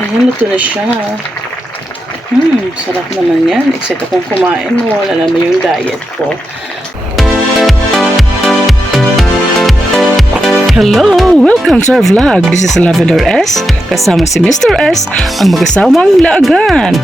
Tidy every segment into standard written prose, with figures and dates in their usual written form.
Ayan, luto na siya. Sarap naman yan. Except akong kumain mo, wala naman yung diet ko. Hello! Welcome to our vlog. This is Lavender S. Kasama si Mr. S, ang mag-asawang laagan.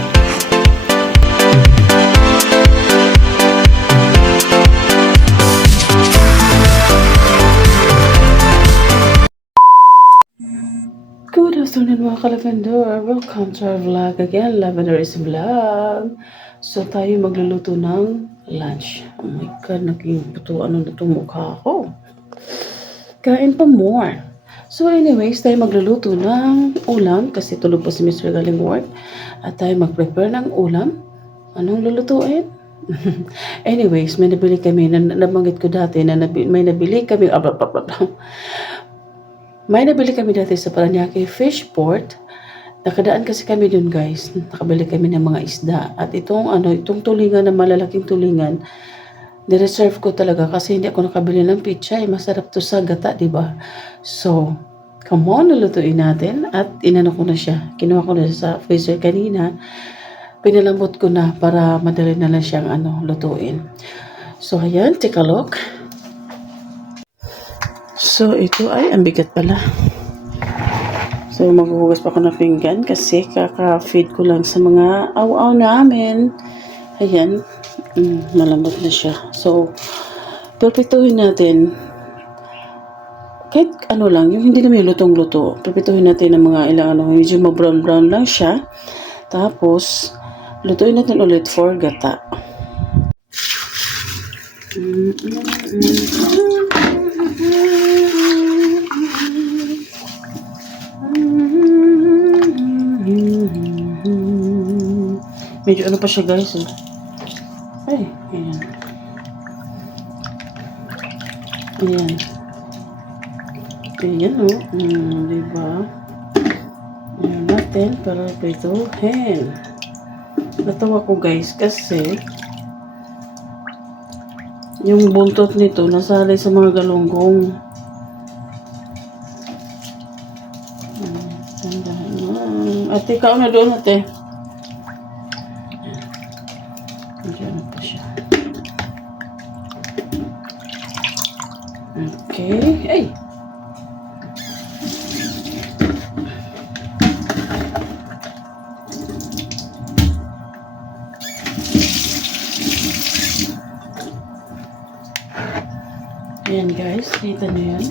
Good afternoon mga ka-Lavender. Welcome to our vlog again. Lavender is vlog. So tayo magluluto ng lunch. Oh my God, naging butuan na itong mukha ko. Kain pa more. So anyways, tayo magluluto ng ulam kasi tulog pa si Mr. galing work. At tayo mag-prepare ng ulam. Anong lulutuin? Anyways, may nabili kami, nabanggit ko dati na may nabili kami, may nabili kami dati sa Paranaque Fish Port. Nakadaan kasi kami dun guys. Nakabili kami ng mga isda. At itong tulingan na malalaking tulingan, nireserve ko talaga kasi hindi ako nakabili ng pizza. Masarap to sa gata, diba? So, come on, lulutuin natin. At inano ko na siya. Kinuha ko na siya sa freezer kanina. Pinalambot ko na para madali na lang siyang lutuin. So, ayan, take a look. So, ito ay ang bigat pala. So, maghuhugas pa ako ng pinggan kasi kaka-feed ko lang sa mga aw-aw namin. Ayan, malambot na siya. So, perpetuhin natin. Kahit ano lang, yung hindi naman lutong-luto. Perpetuhin natin ng mga ilang medyo ma-brown-brown lang siya. Tapos, lutuin natin ulit for gata. Medyo ano pa siya guys. Ay, ayan. Ayan. Ayan diba? Ayan natin para prituhin. Natawa ko guys kasi yung buntot nito nasalay sa mga galunggong. Ate, ikaw na doon ate. Diyan pa siya. Okay. Ay! Ayan guys, kita nyo yan.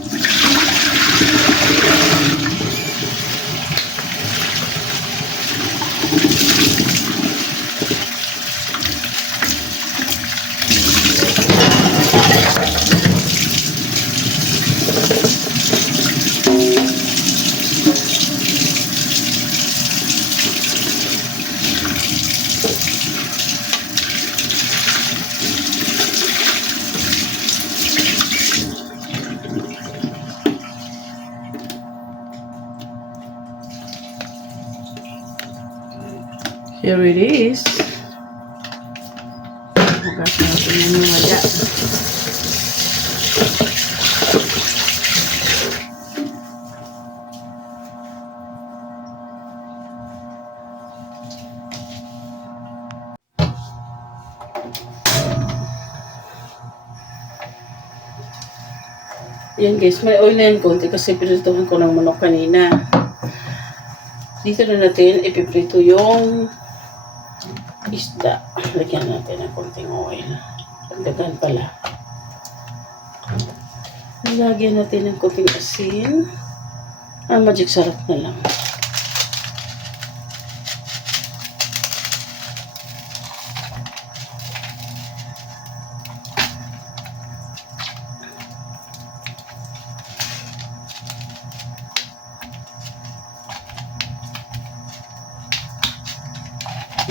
Here it is. Hugas natin yung wala. Yan guys, may oil na yan konti kasi pinrituhan ko ng manok kanina. Dito na natin ipiprito yung isda. Lagyan natin ng konting oil. Pagdagan pala. Lagyan natin ng konting asin. Magic sarap na lang.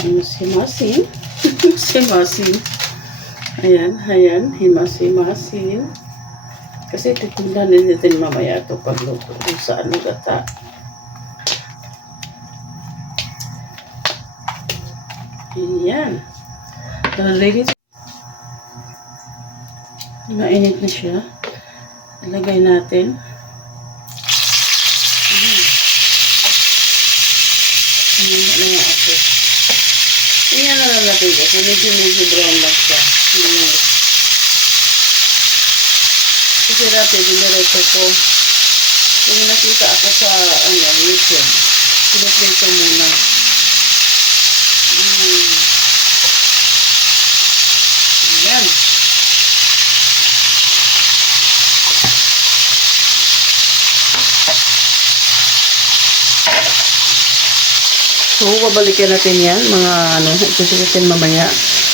Himas-himasin. Himas-himasin. Ayan. Himas-himasin. Kasi titindahan natin mamaya ito pagluto kung saan gata. Ayan. Ready. Mainit na siya. Ilagay natin. Ano nga ako. Tingnan na lang natin guys. Medyo brown lang siya. Kasi dati, dinireto ko. Kung nakita ako sa YouTube, piniprito muna. Ayan. So, babalikan natin yan, mga isusulitin mamaya.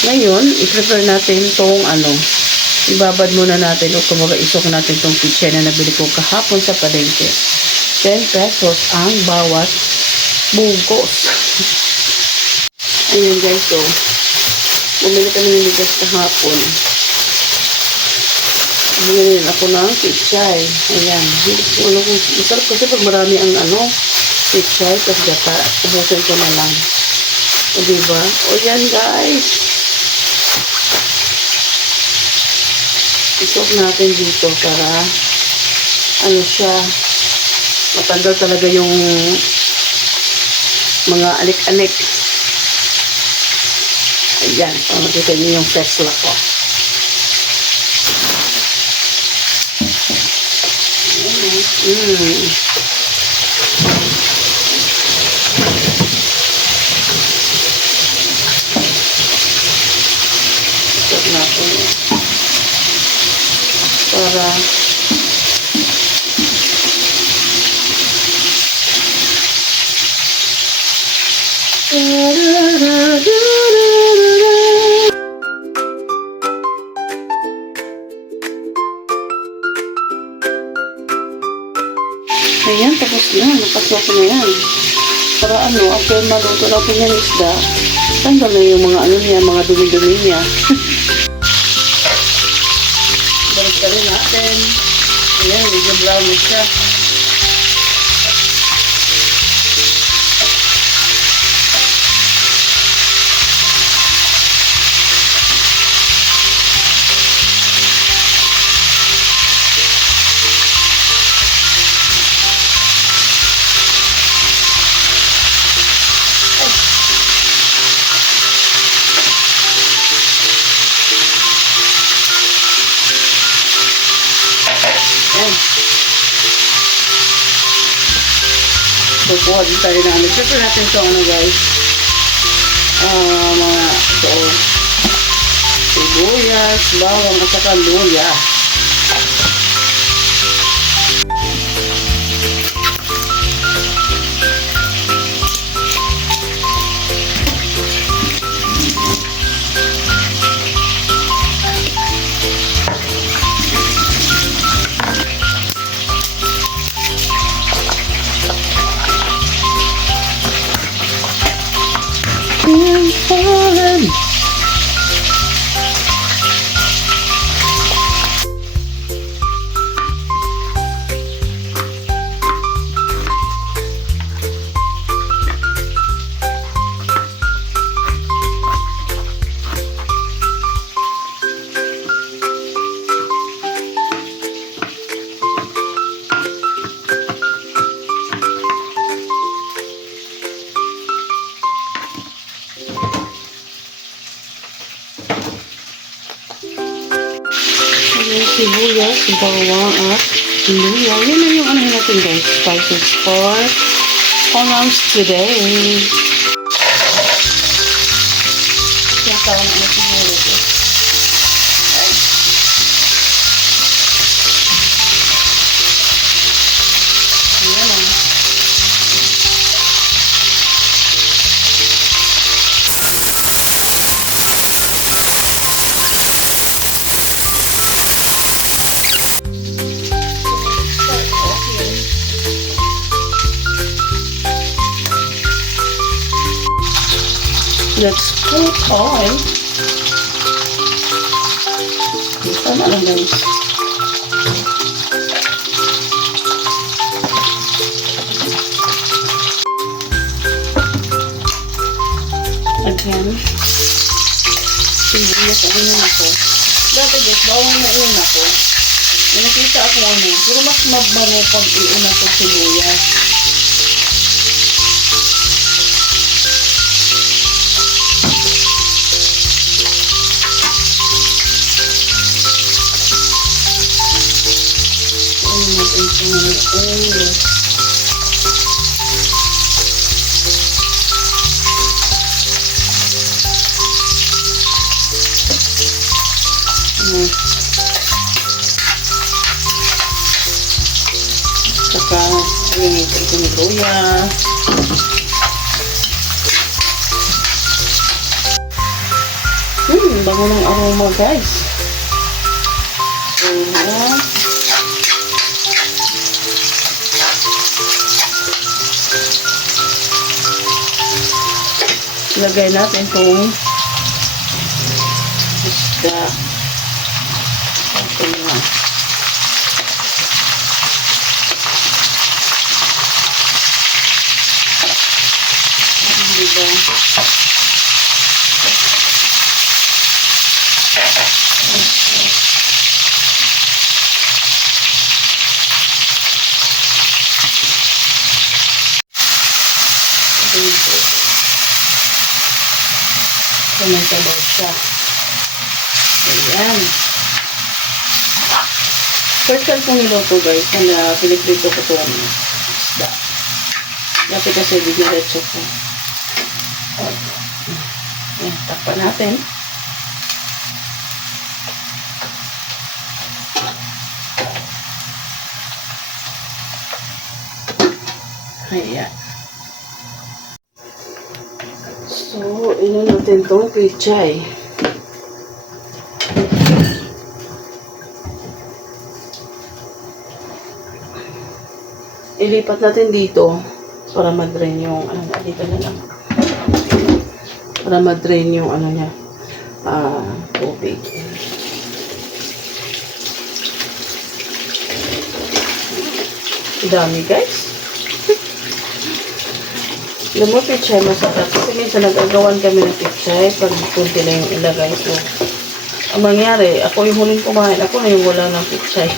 Ngayon, i-prepare natin tong ibabad muna natin o kumbaga isok natin tong pichay na nabili ko kahapon sa palengke. 10 pesos ang bawat bugos. Ayan guys, so, bumili kami ng bigas kahapon. Bumili ako ng pichay. Ayan. Masarap kasi pag marami ang pichay, tapos gata, ubusin ko na lang. O diba? O yan guys. Isok natin dito para siya, matanggal talaga yung mga alik-alik. Ayan, para makita niyo yung Tesla ko. Isok natin para ayan, tapos na. Napasok na yan. Para after maluto natin yung isda, tanggal na yung mga niya, mga dumi-dumi niya. Balik ka rin natin. Ayan, medyo brown na siya. So, kuha din tayo na Prepare natin ito, guys. Sibuyas, bawang, at saka luya. Sibuyas, bawang, at luya. Yan na yung natin guys. Spices for Honams today. Kaya tawag na siguro ito. Ayan o. Let's put oil. Tama lang guys. Again. Sibuyas ang yun ako. Dati guys, bawang na yun ako. May nakita ako pero mas mabango pag iuna ko sibuyas. Oh. Saka yung itong luya. Bango ng aroma guys. Ayan. Ilagay natin itong isda. Ito na. Diba? Dito. So, may sabaw siya. Ayan. First time kong niluto guys, na piniprito ko itong isda. Dati kasi didiretso ko. Ayan, takpan natin. Ayan. So, ino natin itong pichay. Ilipat natin dito para ma-drain yung ano na dito na lang. Para ma-drain yung ano niya, tubig. Dami guys. Alam mo, pichay masarap. Kasi minsan nagagawan kami ng pichay pag kunti na yung ilagay. So, ang mangyari, ako yung huling kumain. Ako na yung wala ng pichay.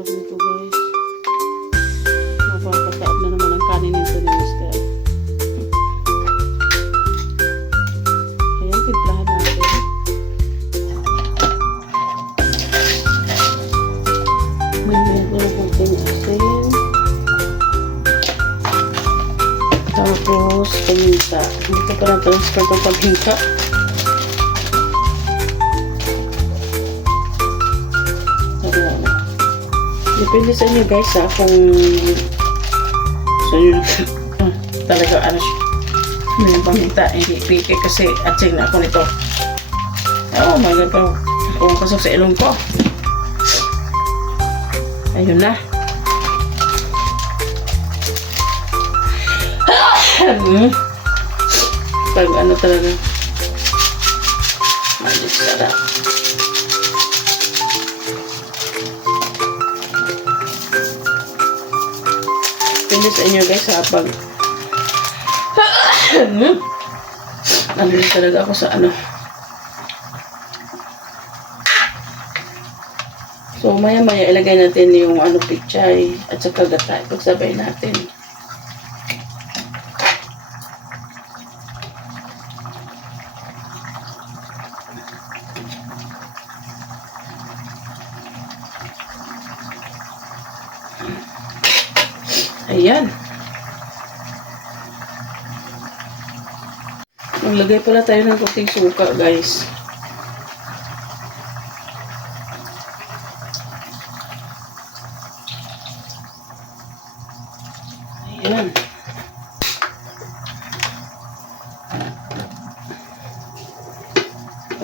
Sabi ko guys, mapapataap na naman ang kanin nito ni Mr. Ayan, timplahan natin. May medyo konting asin. Tapos, paminta. Hindi ko pa na-transfer itong paminta. Depende sa inyo guys kung sa inyo talaga ano siya. Ano yung paminta, hindi pipi kasi atsing na ako nito. Oh my god, kung pasok sa ilong ko. Ayun na. Pag ano talaga. Magic sarap. Depende sa inyo guys pag ano talaga ako sa ano. So maya maya ilagay natin yung ano pichay at saka gata. Pagsabay natin. Ayan. Maglagay pala tayo ng puting suka, guys. Ayan.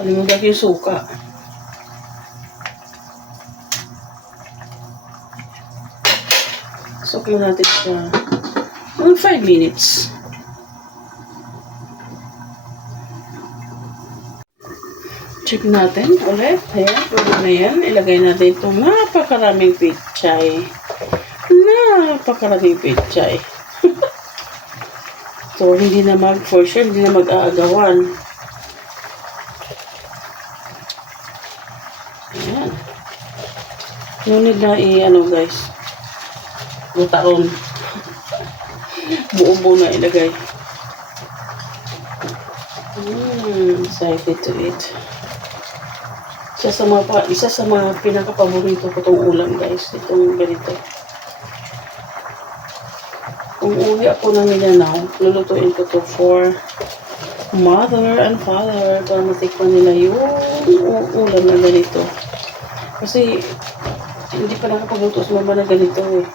Kalimutan ko yung suka. Suklo natin siya. Mga 5 minutes. Check natin ulit. Ayan, pwede na yan. Ilagay natin itong napakaraming pechay. Napakaraming pechay. So, hindi na for sure, hindi na mag-aagawan. Ayan. Ngunit na guys. Butaon. Buo-buo na ilagay. Excited to eat. Isa sa mga pinaka-paborito ko itong ulam guys. Itong ganito. Kung uwi ako ng Mindanao, lulutuin ko to for mother and father para matikman nila yung ulam na ganito. Kasi hindi pa nakapagluto sa mama na ganito eh.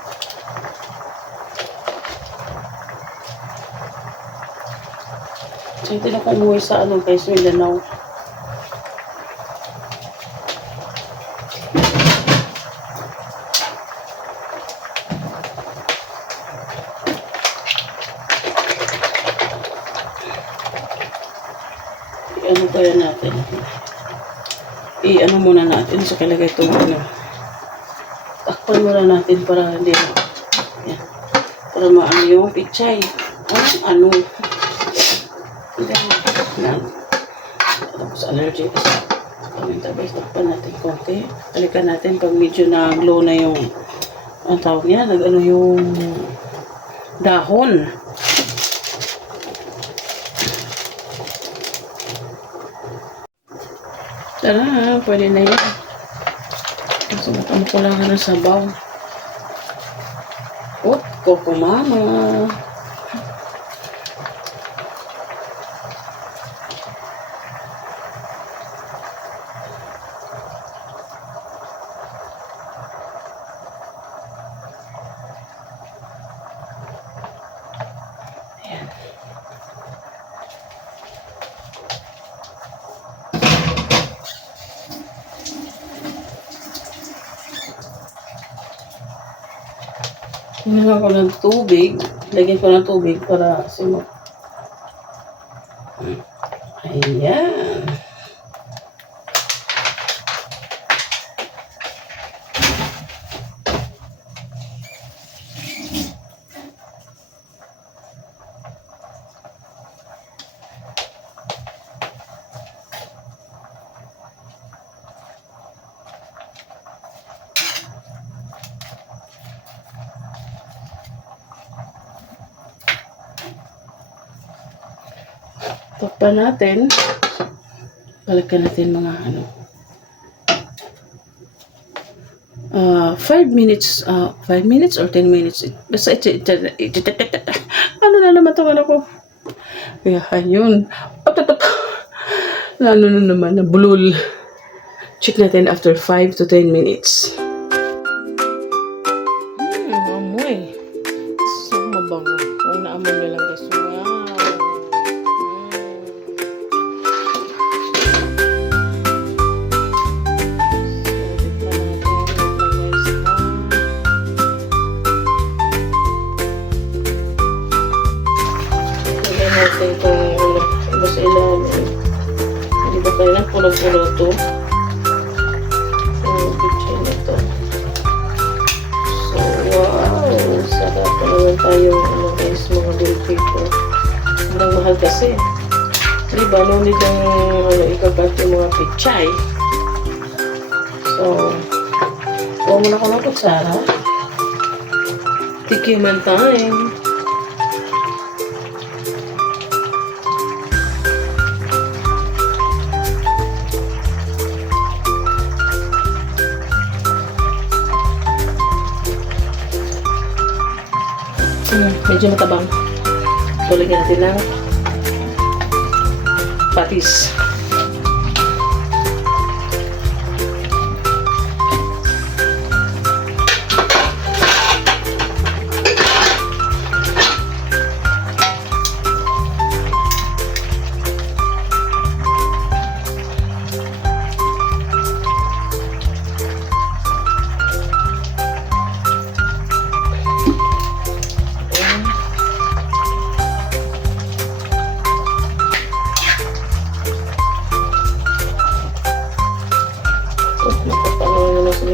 So hindi na ko umuwi sa guys, Mindanao. Ano kaya natin? I-ano muna natin sa kalagay itong takpan muna natin para hindi yan. Para maano yung pichay. Ano? Yan. Tapos allergy kasi. Tapos takpan natin konti. Balikan natin pag medyo na-glow na yung ang tawag niya, nag-ano yung dahon. Tara, pwede na yan. So, ko lang ng sabaw. Coco mama. Ayan. Hinangan ko ng tubig. Lagyan ko ng tubig para simot. Ayan. Takpan natin. Balikan natin mga 5 minutes, 5 minutes or 10 minutes. Basta ano na naman itong ko? Kaya yun. Lalo na naman, nabulol. Check natin after 5 to 10 minutes. Amoy. So mabango. Kung naamoy nyo lang guys. Wow. Natin itong sa ilalim. Hindi ba kayo na pulo-pulo ito? So, bitchin na ito. So, wow! Sarap pa naman tayo guys, mga bill paper. Ang mahal kasi. Diba, no need yung ikakat yung mga pichay. So, huwag mo na ako ng kutsara. Tikiman time. Medyo matabang. So, lagyan natin ng patis.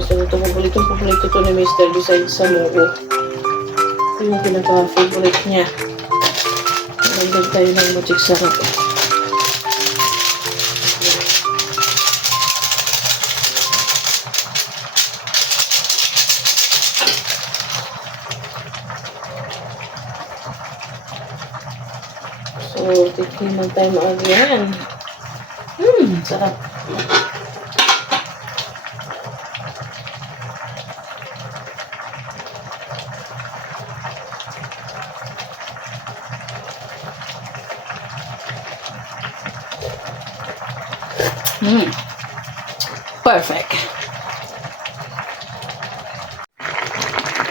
So, ito paborito to ni Mr. Besides sa muo. Ito yung pinaka-favorite niya. Nagdag tayo ng muchik sarap. So, tikiman tayo maagyan. Sarap. Perfect.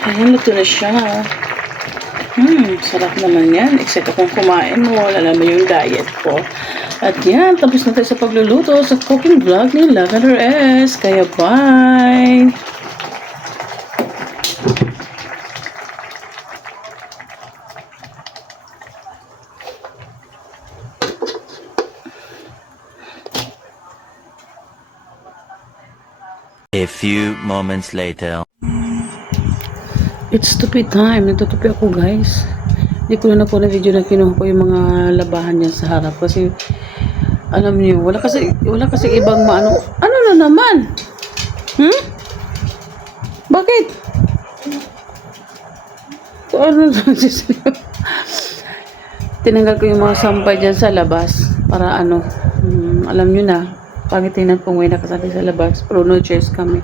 Ayan, luto na siya. Sarap naman yan. Except kung kumain mo, wala naman yung diet ko. At yan, tapos na tayo sa pagluluto sa cooking vlog ni Lavender S. Kaya bye! A few moments later. It's stupid time. Nagtutupi ako, guys. Hindi ko na po na video na kinuha ko yung mga labahan niya sa harap. Kasi, alam niyo, wala kasi ibang maano. Ano na naman? Bakit? So, ano na tinanggal ko yung mga sampay dyan sa labas. Para ano, alam niyo na. Pangit tingnan kung may nakasali sa labas. Pero no choice kami.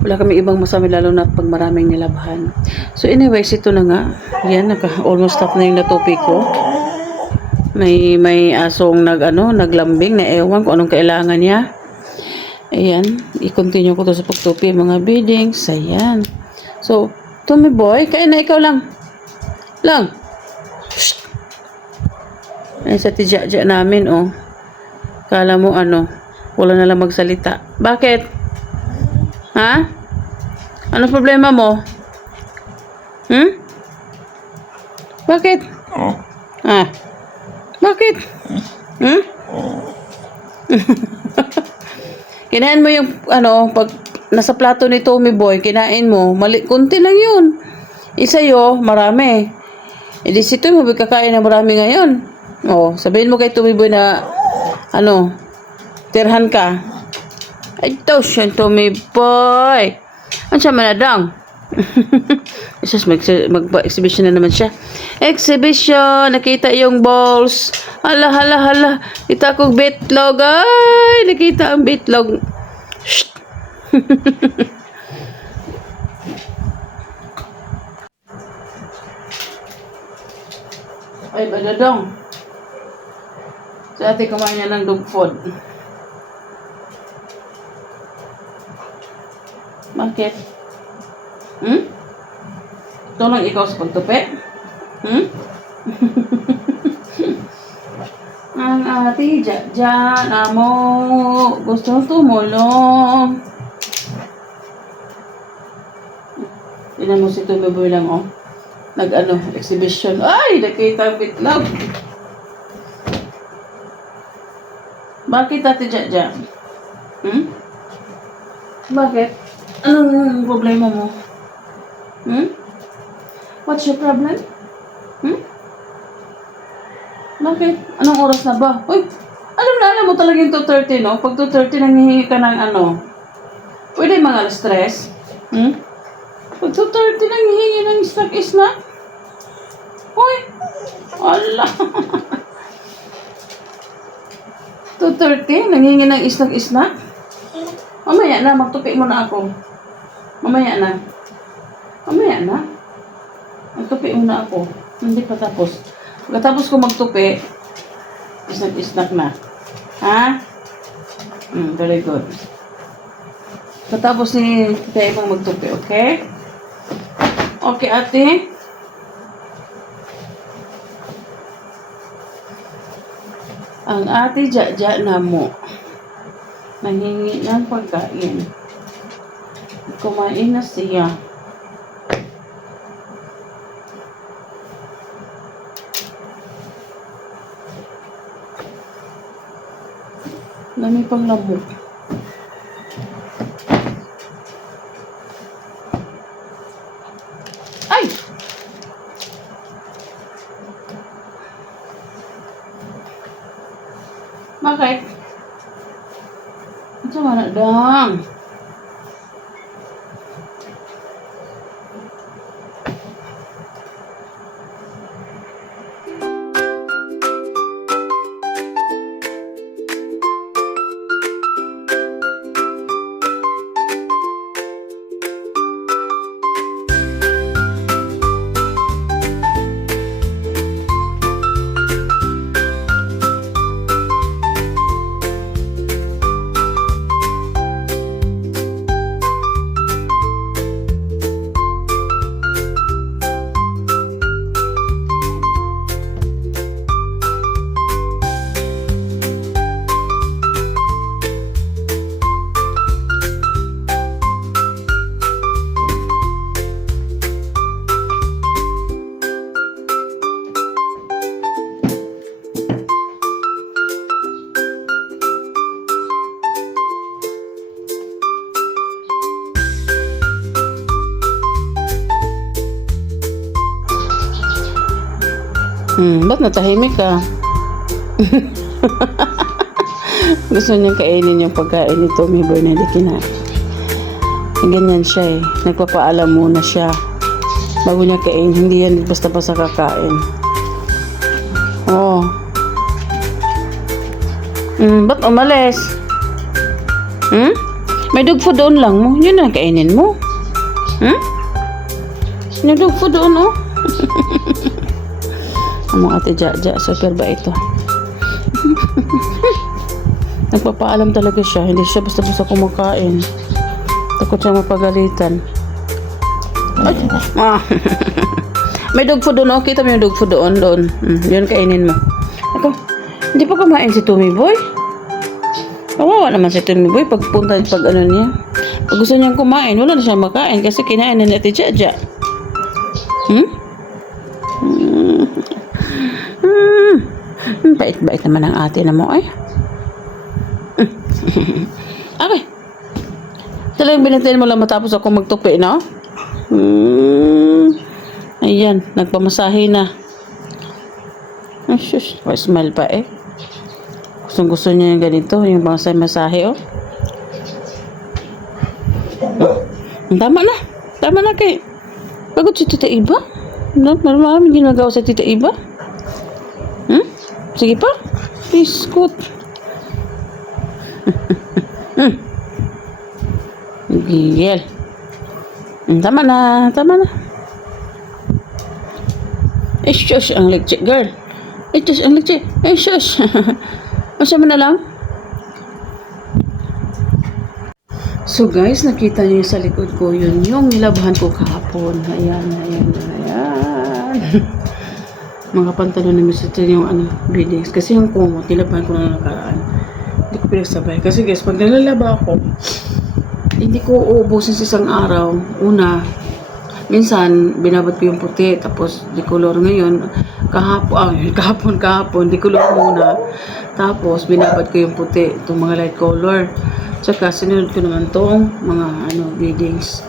Wala kami ibang masami lalo na pag maraming nilabahan. So anyways, ito na nga. Yan, almost stop na yung natupi ko. May asong naglambing na ewan kung anong kailangan niya. Ayan, i-continue ko to sa pagtupi mga biddings. Ayan. So, Tommy boy, kain na ikaw lang. Lang. Shh. Ayan sa tijak-jak namin, oh. Kala mo wala na lang magsalita. Bakit? Ha? Ano problema mo? Bakit? Bakit? Kinain mo yung pag nasa plato ni Tommy boy, kinain mo. Kunti lang yun. Isa marami. E di si Tommy boy kakain na marami ngayon. Sabihin mo kay Tommy boy na tirhan ka. Ay, daw siya, Tommy boy. Ano siya manadang? Isus, mag-exhibition na naman siya. Exhibition! Nakita yung balls. Hala. Kita kong bitlog. Ay, nakita ang bitlog. Shh. Ay, badadong. Sa ate kumain na ng dog food. Bakit? Ito lang ikaw sa pagtupi? Ang ate dyan amo gusto tumulong. Tingnan mo si Tumiboy lang, exhibition. Ay, nakita ang bitlog. Bakit ate dyan? Bakit? Anong problema mo? What's your problem? Bakit? Anong oras na ba? Uy, alam mo talaga yung 2:30, no? Pag 2:30 nanghihingi ka ng pwede mga stress? Pag 2:30 nanghihingi ng snack. Uy, ala. 2:30 nanghihingi ng snack? Mamaya na, magtupi mo na ako. Mamaya na. Magtupi mo na ako. Hindi pa tapos. Pagkatapos ko magtupi, snack na. Ha? Very good. Pagkatapos ni tayo pang magtupi, okay? Okay, ate? Ang ate dya na mo. Nanghingi ng pagkain. Kumain na siya. Dami pang lamok. Ay! Bakit? Ito mana dong. Ba't natahimik ka? Gusto niya kainin yung pagkain ni Tommy Boy na hindi kinain. Ganyan siya eh. Nagpapaalam muna siya. Bago niya kainin. Hindi yan basta-basta kakain. Oh. Ba't umalis? May dog food doon lang mo. Yun ang kainin mo. May dog food doon oh. Ang ate Jaja, super ba ito? Nagpapaalam talaga siya. Hindi siya basta-basta kumakain. Takot siya mapagalitan. Ay! May dog food doon, oh. Kita mo yung dog food doon. Yun kainin mo. Ako, hindi pa kumain si Tommy Boy? Kawawa naman si Tommy Boy pag ano niya. Pag gusto niyang kumain, wala na siya makain kasi kinain na ni ate Jaja. Bait-bait naman ang ate na mo eh. Okay. Talagang binantayan mo lang matapos ako magtupi, no? Ayan, nagpamasahe na. Ay, shush. Smile pa eh. Gusto niya yung ganito, yung masahe, oh. Tama na. Tama na kay. Pagod si Tita Iba. Maraming ginagawa sa Tita Iba. Sige pa. Biskut. Gigil. Tama na. Tama na. Shush ang lecture, girl. Shush ang lecture. Shush. Masya mo na lang. So guys, nakita niyo sa likod ko yun yung nilabahan ko kahapon. Ayan. Mga pantalon na misito yung beadings. Kasi yung kumot, nilabahan ko na nakaraan. Hindi ko pinagsabay. Kasi guys, pag nalalaba ako, hindi ko uubusin sa isang araw. Una, minsan, binabad ko yung puti. Tapos, di color ngayon. Kahapon, di color muna. Tapos, binabad ko yung puti. Itong mga light color. Tsaka, sinunod ko naman tong mga beadings.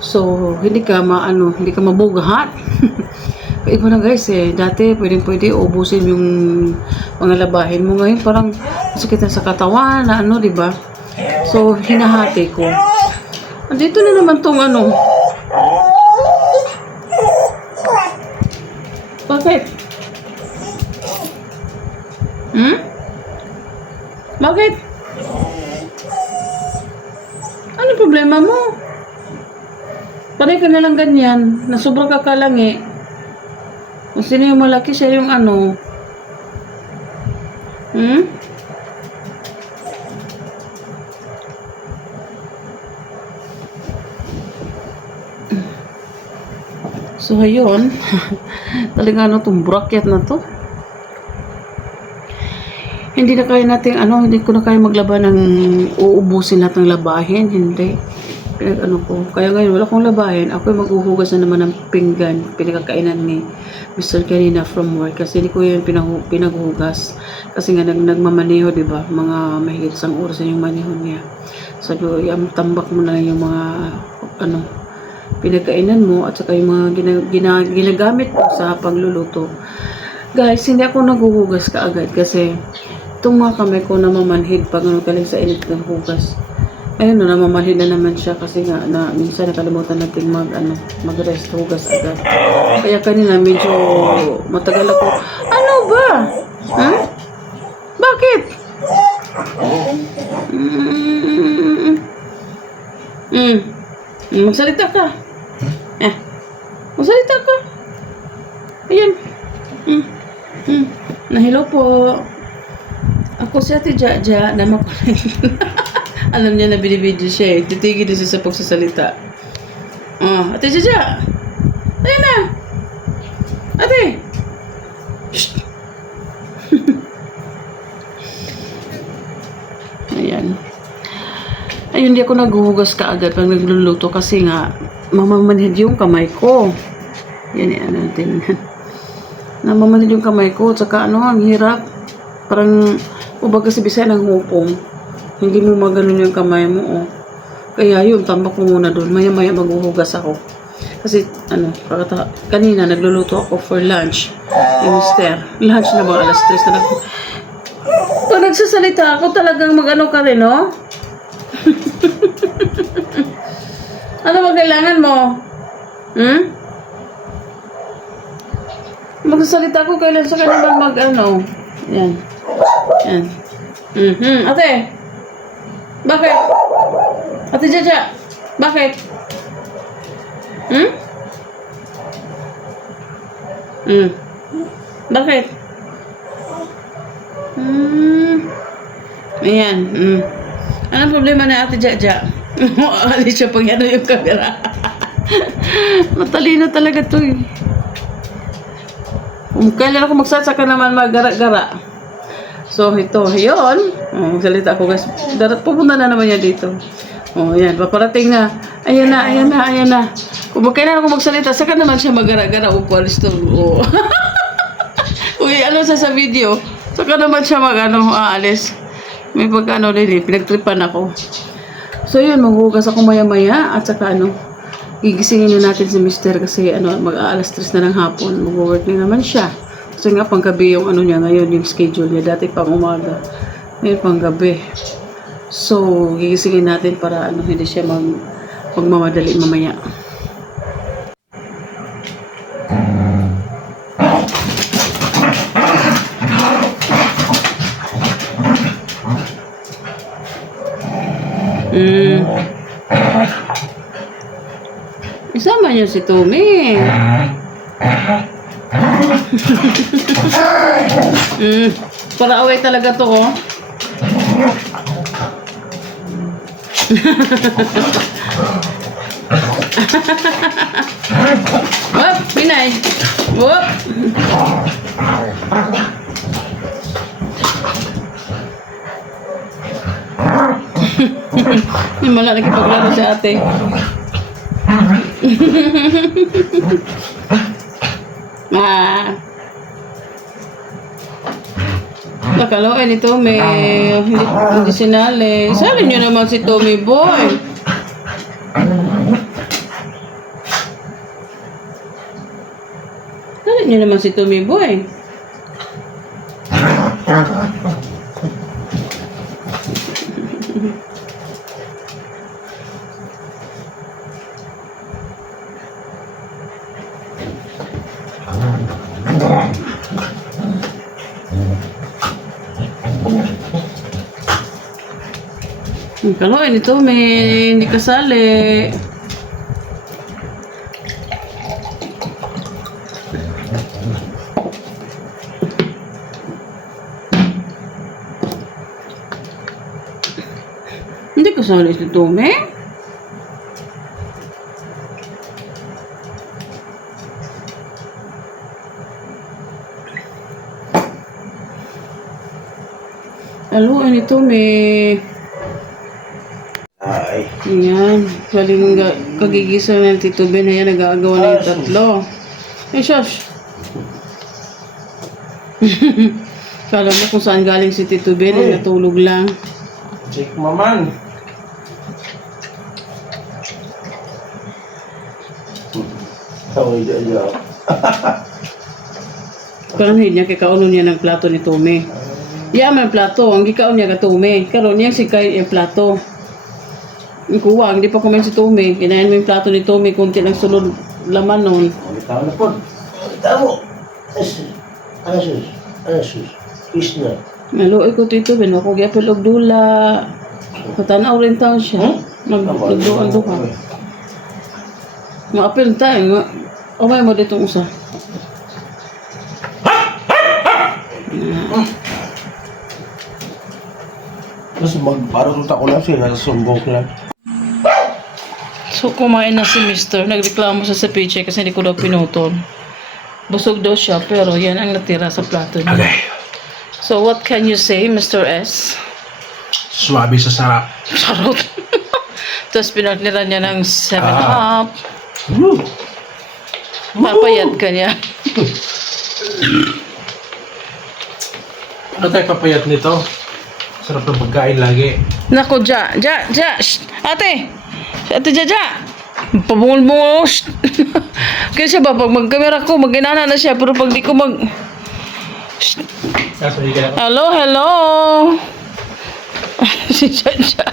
So, hindi ka mabugahat. Iba na guys eh. Dati, pwede ubusin yung mga labahin mo. Ngayon, parang sakit na sa katawan na diba? So, hinahati ko. Andito na naman tong Bakit? Bakit? Ano problema mo? Panay ka na lang ganyan. Na sobrang kakalangi. Kung sino yung malaki, siya yung So, ayun. Talaga itong bracket na to. Hindi na kaya natin, hindi ko na kaya maglaba ng uubusin lahat ng labahin. Hindi. Kaya ngayon, wala kong labahin. Ako yung maghuhugas na naman ng pinggan. Pinagkakainan ni Mr. kanina from work. Kasi hindi ko yun pinaghugas. Kasi nga, nagmamaneho, diba? Mga mahigit isang oras na yung maneho niya. Sabi ko, tambak mo na lang yung mga, pinagkainan mo at saka yung mga ginagamit mo sa pagluluto. Guys, hindi ako naghuhugas kaagad kasi itong mga kamay ko namamanhid pag galing sa init ng hugas. Ayun, namamanhid na naman siya kasi nga na minsan nakalimutan natin mag-rest, hugas agad. Kaya kanina medyo matagal ako. Ano ba? Ha? Bakit? Magsalita ka. Magsalita ka. Ayan. Hello po. Ako si Ate Jaja na makulit. Alam niya na binibidyo siya eh. Titigil din siya sa pagsasalita. Ate Jaja. Ayan na. Ate. Shh. Ayan. Ayun, hindi ako naghuhugas kaagad pag nagluluto kasi nga mamamanhid yung kamay ko. Yan natin. Namamanhid yung kamay ko. Tsaka ang hirap. Parang, ubaga si Bisaya ng hupong. Hindi mo maganon yung kamay mo, Kaya yun, tambak ko muna doon. Maya-maya maghuhugas ako. Kasi, kanina nagluluto ako for lunch. Yung mister. Lunch na ba? Alas 3 na pag nagsasalita ako, talagang mag-ano ka rin, no? Ano ba kailangan mo? Magsasalita ako, kailan sa kailangan mag-ano? Yan. Ate! Bakit? Ate Jaja! Bakit? Bakit? Ayan. Anong problema na Ate Jaja? Alis siya pag yung camera. Matalino talaga to eh. Kung kailan ako magsasaka naman maggara-gara. So, ito, yun. Salita ako guys. Pupunta na naman yan dito. Yan. Paparating na. Ayan na. Kung kailan ako magsalita, saka naman siya maggara-gara. Upalis to. Uy, sa video. Saka naman siya aalis. May din eh. Pinagtripan ako. So, yun. Maghugas ako maya-maya. At saka gigisingin na natin si Mister kasi mag-aalas 3 na ng hapon. Mag-work na naman siya. Kasi nga panggabi yung niya ngayon, yung schedule niya. Dati pang umaga. Ngayon panggabi. So, gigisingin natin para hindi siya magmamadali mamaya. Isama niyo si Tommy. Para away talaga to, Wop, Pinay. Wop. Yung mala nakipaglaro si ate. Nakaloy ni Tommy. Hindi sinali. Sali nyo naman si Tommy boy. Sali nyo naman si Tommy boy. Kaloy ni Tommy, hindi kasali. Hindi kasali si Tommy. Kaloy ni Tommy. Ayan, galing kagigisa ng Tito Ben. Ayan, nag-aagawa na yung tatlo. Eh, shush. Kala mo kung saan galing si Tito Ben. Ay, natulog lang. Check mo man. Tawag niya. Panhin niya kay kaunon niya ng plato ni Tome. Yaman plato, ang gikaon niya ka Tome. Karon niya si kay yung plato. Ang kuwang, di pa kumain si Tome. Kinain mo yung plato ni Tome, kunti lang sulod laman nun. Tawag na po. Tawag. Asus. Isna. Maluoy ko dito, bin ako gyapil og dula. Patanaw rin taon siya. Nagduan duha. Maapil tayo. Umay mo dito usa. Tapos magparunta ko lang siya. Nasa sumbok lang. So, kumain na si Mister. Nagreklamo siya sa paycheck kasi hindi ko daw pinutol. Busog daw siya, pero yan ang natira sa plato niya. Okay. So, what can you say, Mr. S? Swabe sa sarap. Sarot. Tapos pinatnira niya ng 7-Up. Woo! Papayat ka niya. Ano tayo papayat nito? Sarap ng pagkain lagi. Nako, Ja. Shh. Ate! Ate, Ja. Pabungol-bungol. Shh. Kaya siya ba, pag mag-camera ko, mag-inana na siya. Pero pag di ko mag... Shh. Kaso hindi ka na. Hello. Si Ja.